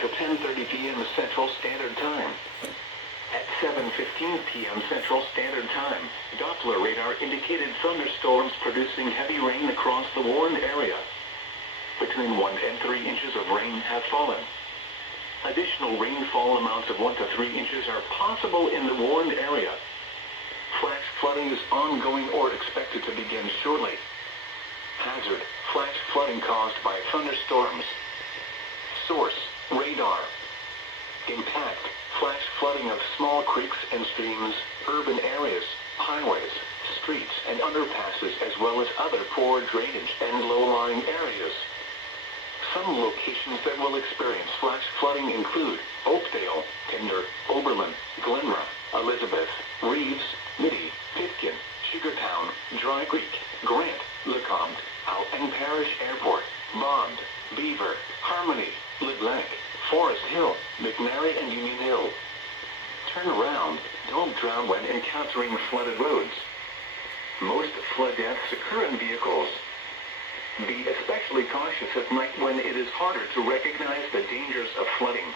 to 10:30 p.m. Central Standard Time. At 7:15 p.m. Central Standard Time, Doppler radar indicated thunderstorms producing heavy rain across the warned area. Between 1 and 3 inches of rain have fallen. Additional rainfall amounts of 1 to 3 inches are possible in the warned area. Flash flooding is ongoing or expected to begin shortly. Hazard: flash flooding caused by thunderstorms. Source: radar. Impact: flash flooding of small creeks and streams, urban areas, highways, streets and underpasses, as well as other poor drainage and low-lying areas. Some locations that will experience flash flooding include Oakdale, Kinder, Oberlin, Glenra, Elizabeth, Reeves, Mitty, Pitkin, Sugartown, Dry Creek, Grant, LeCompte, Alton Parish Airport, Bond, Beaver, Harmony, LeBlanc, Forest Hill, McNary and Union Hill. Turn around. Don't drown when encountering flooded roads. Most flood deaths occur in vehicles. Be especially cautious at night when it is harder to recognize the dangers of flooding.